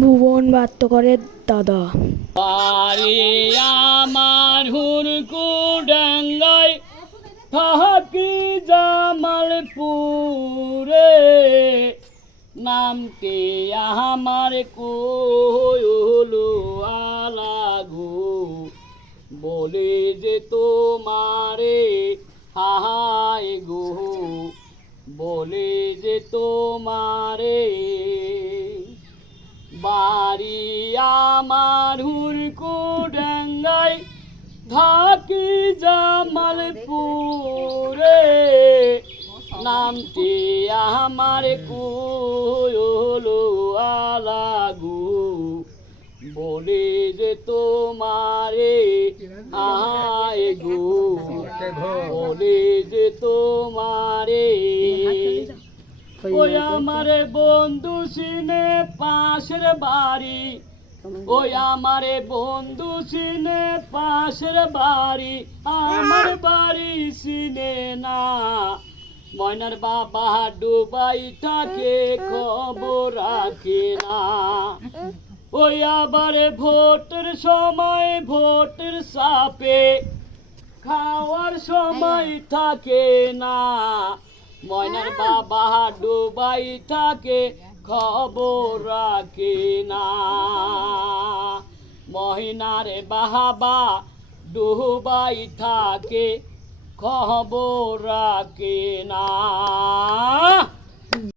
ভুবন বাত্যকরের দাদা। বাড়ি আমার হুরকু ডাঙ্গায় থাকি জামালপুরে, নামটি আমার কোয়লো আলাগু, বলে যে তোমারে হায় গো, বলে যে তোমারে। বাড়ি আমার হুরকু ডাঙ্গায় থাকি জামালপুরে, নামটি আমার কোয়লো আলাগু, বলে যে তোমারে হায় গো, বলে যে তোমারে। ওই আমার বন্ধু সিনে পাশের বাড়ি, ওই আমার বন্ধু সিনে পাশের বাড়ি, আমার বাড়ি সিনে না। ময়নার বাবা ডুবাই থাকে, খবর রাখে না। ওই আবার ভোটের সময় ভোটের চাপে খাওয়ার সময় থাকে না। ময়নার বাবা ডুবাই থাকে, খবর রাখে না। ময়নার বাবা ডুবাই থাকে, খবর রাখে না।